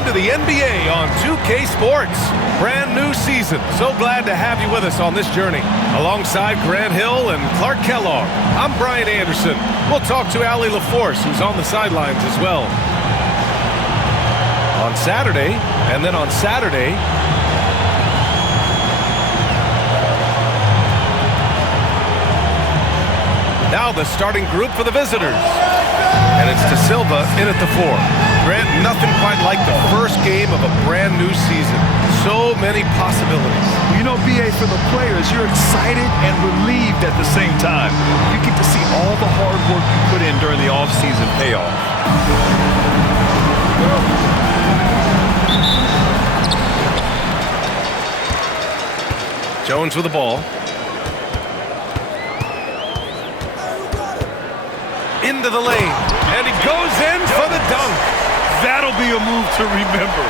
on to the NBA on 2K Sports. Brand new season. So glad to have you with us on this journey. Alongside Grant Hill and Clark Kellogg, I'm Brian Anderson. We'll talk to Allie LaForce, who's on the sidelines as well. On Saturday, and then on Saturday, now the starting group for the visitors. And it's De Silva in at the 4. Grant, nothing quite like the first game of a brand new season. So many possibilities. You know, BA, for the players, you're excited and relieved at the same time. You get to see all the hard work you put in during the offseason pay off. Jones with the ball. Into the lane, and he goes in for the dunk. That'll be a move to remember.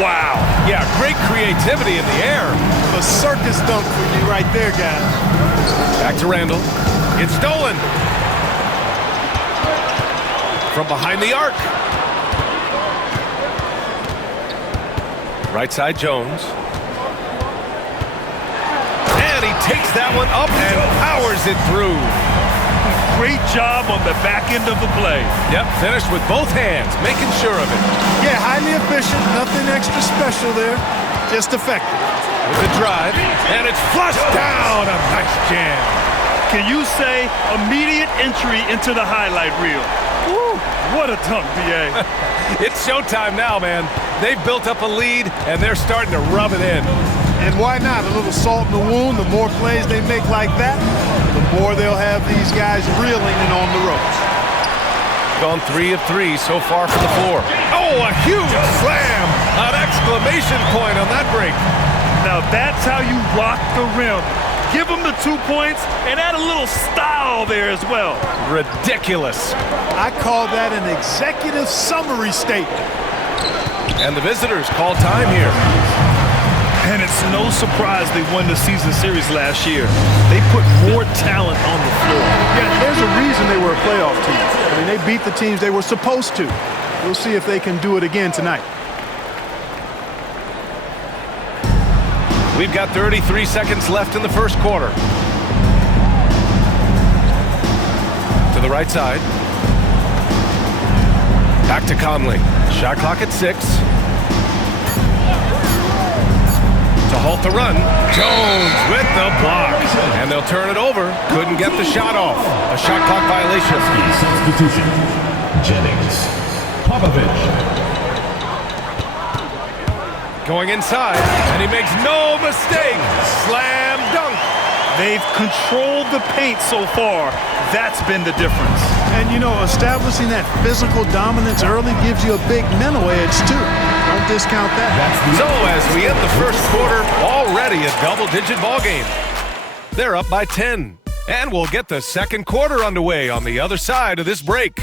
Wow. Yeah, great creativity in the air. A circus dunk for you right there, guys. Back to Randall. It's stolen. From behind the arc. Right side, Jones. And he takes that one up and powers it through. Great job on the back end of the play. Yep, finished with both hands, making sure of it. Yeah, highly efficient, nothing extra special there, just effective. With the drive, and it's flushed down, a nice jam. Can you say immediate entry into the highlight reel? Woo, what a dunk, BA. It's showtime now, man. They've built up a lead, and they're starting to rub it in. And why not? A little salt in the wound. The more plays they make like that, the more they'll have these guys reeling and on the ropes. Gone 3 of 3 so far for the 4. Oh, a huge slam! An exclamation point on that break. Now that's how you rock the rim. Give them the 2 points and add a little style there as well. Ridiculous. I call that an executive summary statement. And the visitors call time here. And it's no surprise they won the season series last year. They put more talent on the floor. Yeah, there's a reason they were a playoff team. I mean, they beat the teams they were supposed to. We'll see if they can do it again tonight. We've got 33 seconds left in the first quarter. To the right side. Back to Conley. Shot clock at 6. To halt the run. Jones with the block. And they'll turn it over. Couldn't get the shot off. A shot clock violation. Substitution. Jennings. Popovich. Going inside. And he makes no mistake. Slam dunk. They've controlled the paint so far. That's been the difference. And, you know, establishing that physical dominance early gives you a big mental edge, too. Don't discount that. So as we end the first quarter, already a double-digit ball game. They're up by 10. And we'll get the second quarter underway on the other side of this break.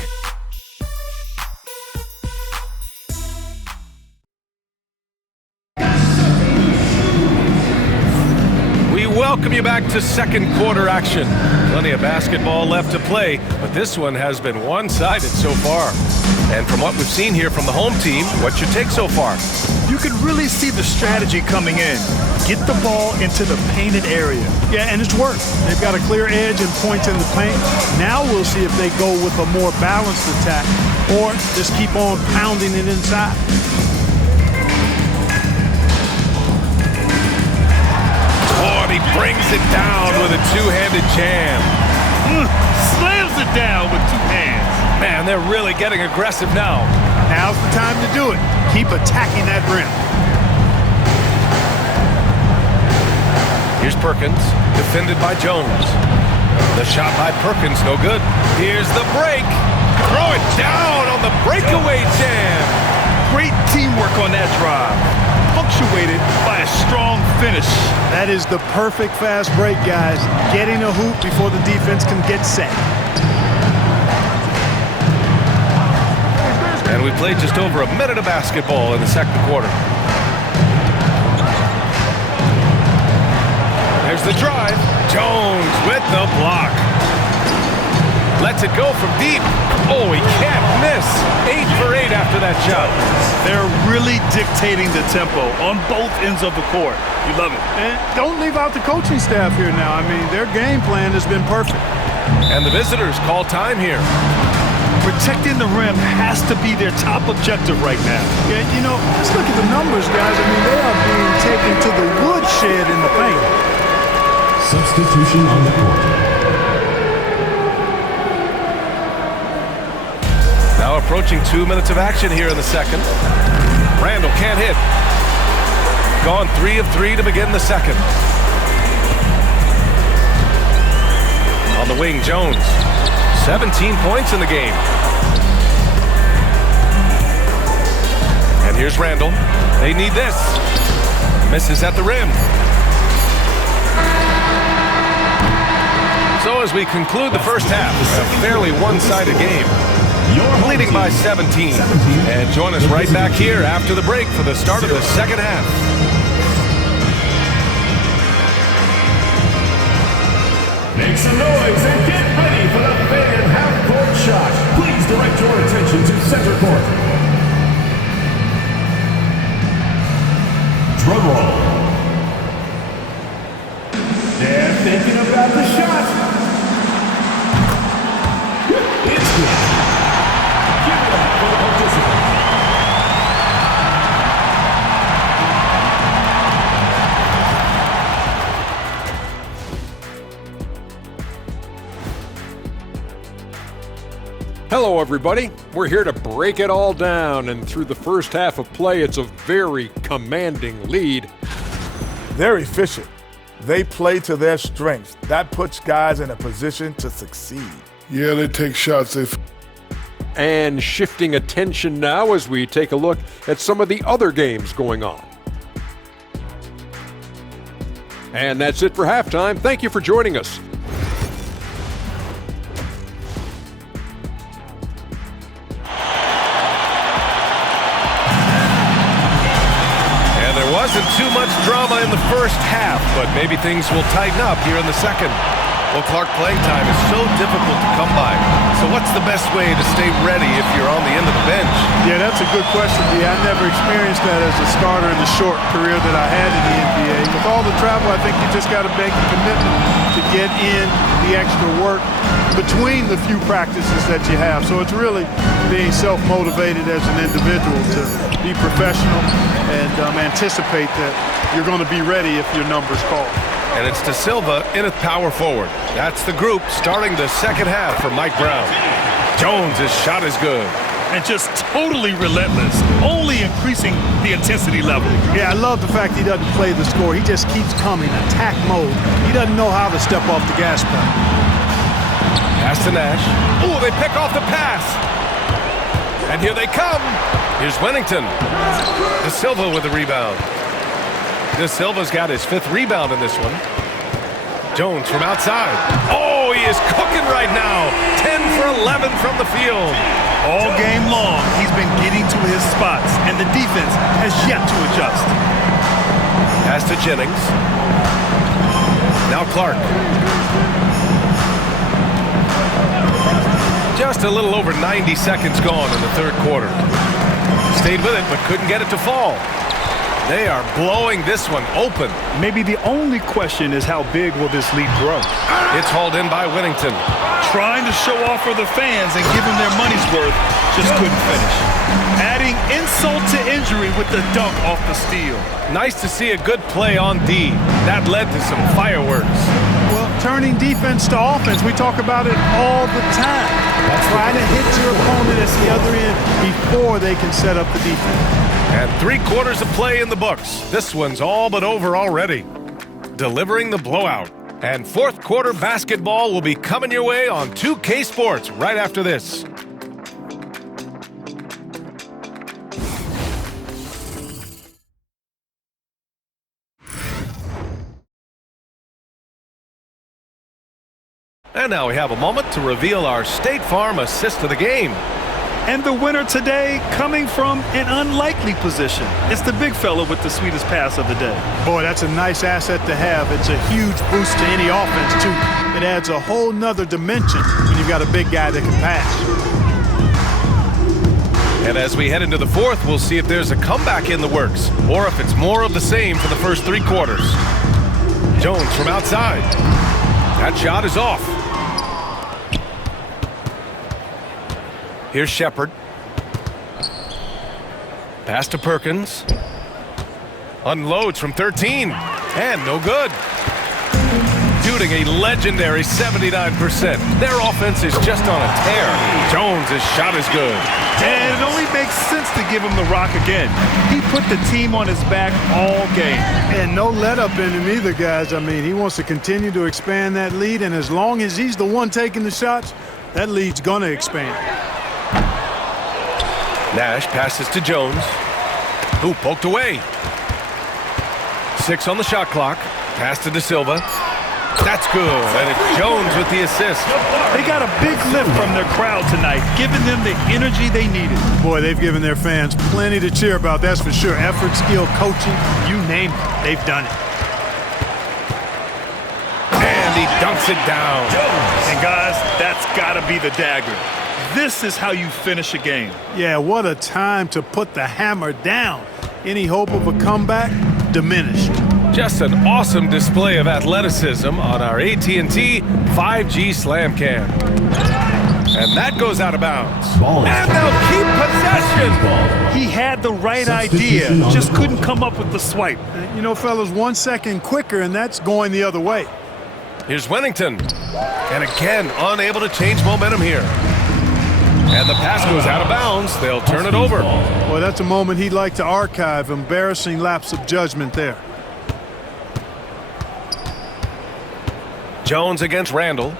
Welcome you back to second quarter action. Plenty of basketball left to play, but this one has been one-sided so far. And from what we've seen here from the home team, what's your take so far? You can really see the strategy coming in. Get the ball into the painted area. Yeah, and it's worked. They've got a clear edge and points in the paint. Now we'll see if they go with a more balanced attack or just keep on pounding it inside. He brings it down with a two-handed jam. Slams it down with 2 hands. Man, they're really getting aggressive now. Now's the time to do it. Keep attacking that rim. Here's Perkins, defended by Jones. The shot by Perkins, no good. Here's the break. Throw it down on the breakaway jam. Great teamwork on that drive. Punctuated by a strong finish. That is the perfect fast break, guys. Getting a hoop before the defense can get set. And we played just over a minute of basketball in the second quarter. There's the drive. Jones with the block. Lets it go from deep. Oh, he can't miss. 8 for 8 after that shot. They're really dictating the tempo on both ends of the court. You love it. And don't leave out the coaching staff here now. I mean, their game plan has been perfect. And the visitors call time here. Protecting the rim has to be their top objective right now. Yeah, you know, let's look at the numbers, guys. I mean, they are being taken to the woodshed in the paint. Substitution on the court. Now approaching 2 minutes of action here in the second. Randall can't hit. Gone 3 of 3 to begin the second. On the wing, Jones. 17 points in the game. And here's Randall. They need this. Misses at the rim. So as we conclude the first half, a fairly one-sided game. Leading by 17. And join us right back here after the break for the start of the second half. Make some noise and get ready for the fan half-court shot. Please direct your attention to center court. Drum roll. They're thinking about the shot. It's good. Give it up for the participants. Hello everybody, we're here to break it all down, and through the first half of play it's a very commanding lead. They're efficient. They play to their strengths. That puts guys in a position to succeed. Yeah, they take shots. And shifting attention now as we take a look at some of the other games going on. And that's it for halftime. Thank you for joining us. Wasn't too much drama in the first half, but maybe things will tighten up here in the second. Well, Clark, playing time is so difficult to come by. So what's the best way to stay ready if you're on the end of the bench? Yeah, that's a good question, D. I never experienced that as a starter in the short career that I had in the NBA. With all the travel, I think you just got to make a commitment to get in the extra work between the few practices that you have. So it's really being self-motivated as an individual to be professional and anticipate that you're going to be ready if your number's called. And it's De Silva in at power forward. That's the group starting the second half for Mike Brown. Jones' shot is good. And just totally relentless, only increasing the intensity level. Yeah, I love the fact he doesn't play the score. He just keeps coming, attack mode. He doesn't know how to step off the gas pedal. Pass to Nash. Ooh, they pick off the pass. And here they come. Here's Wennington. De Silva with the rebound. De Silva's got his 5th rebound in this one. Jones from outside. Oh, he is cooking right now. 10 for 11 from the field. All game long, he's been getting to his spots, and the defense has yet to adjust. Pass to Jennings. Now Clark. Just a little over 90 seconds gone in the third quarter. Stayed with it, but couldn't get it to fall. They are blowing this one open. Maybe the only question is how big will this lead grow? It's hauled in by Wennington. Trying to show off for the fans and give them their money's worth, just couldn't finish. Adding insult to injury with the dunk off the steal. Nice to see a good play on D. That led to some fireworks. Well, turning defense to offense, we talk about it all the time. Try to hit your opponent at the other end before they can set up the defense. And 3 quarters of play in the books. This one's all but over already. Delivering the blowout. And fourth quarter basketball will be coming your way on 2K Sports right after this. And now we have a moment to reveal our State Farm assist of the game. And the winner today coming from an unlikely position. It's the big fella with the sweetest pass of the day. Boy, that's a nice asset to have. It's a huge boost to any offense, too. It adds a whole nother dimension when you've got a big guy that can pass. And as we head into the fourth, we'll see if there's a comeback in the works or if it's more of the same for the first 3 quarters. Jones from outside. That shot is off. Here's Shepard. Pass to Perkins. Unloads from 13. And no good. Shooting a legendary 79%. Their offense is just on a tear. Jones' shot is good. And it only makes sense to give him the rock again. He put the team on his back all game. And no let up in him either, guys. I mean, he wants to continue to expand that lead, and as long as he's the one taking the shots, that lead's going to expand. Nash passes to Jones, who poked away. 6 on the shot clock. Pass to De Silva. That's good, and it's Jones with the assist. They got a big lift from their crowd tonight, giving them the energy they needed. Boy, they've given their fans plenty to cheer about, that's for sure. Effort, skill, coaching, you name it, they've done it. And he dunks it down. And guys, that's got to be the dagger. This is how you finish a game. Yeah, what a time to put the hammer down. Any hope of a comeback? Diminished. Just an awesome display of athleticism on our AT&T 5G Slam Cam. And that goes out of bounds. And they'll keep possession. He had the right idea, just couldn't come up with the swipe. You know, fellas, 1 second quicker, and that's going the other way. Here's Wennington. And again, unable to change momentum here. And the pass goes out of bounds. They'll turn it over. Well, that's a moment he'd like to archive. Embarrassing lapse of judgment there. Jones against Randall.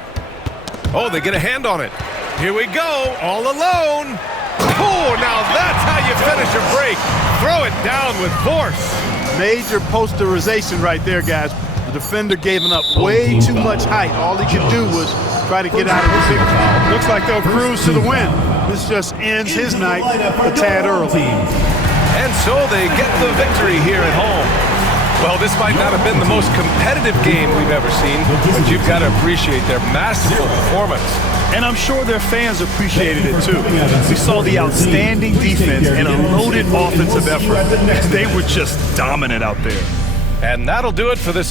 Oh, they get a hand on it. Here we go, all alone. Oh, now that's how you finish a break. Throw it down with force. Major posterization right there, guys. The defender gave him up way too much height. All he could do was try to get out of position. Looks like they'll cruise to the win. This just ends his night a tad early. And so they get the victory here at home. Well, this might not have been the most competitive game we've ever seen, but you've got to appreciate their masterful performance. And I'm sure their fans appreciated it too. We saw the outstanding defense and a loaded offensive effort. They were just dominant out there. And that'll do it for this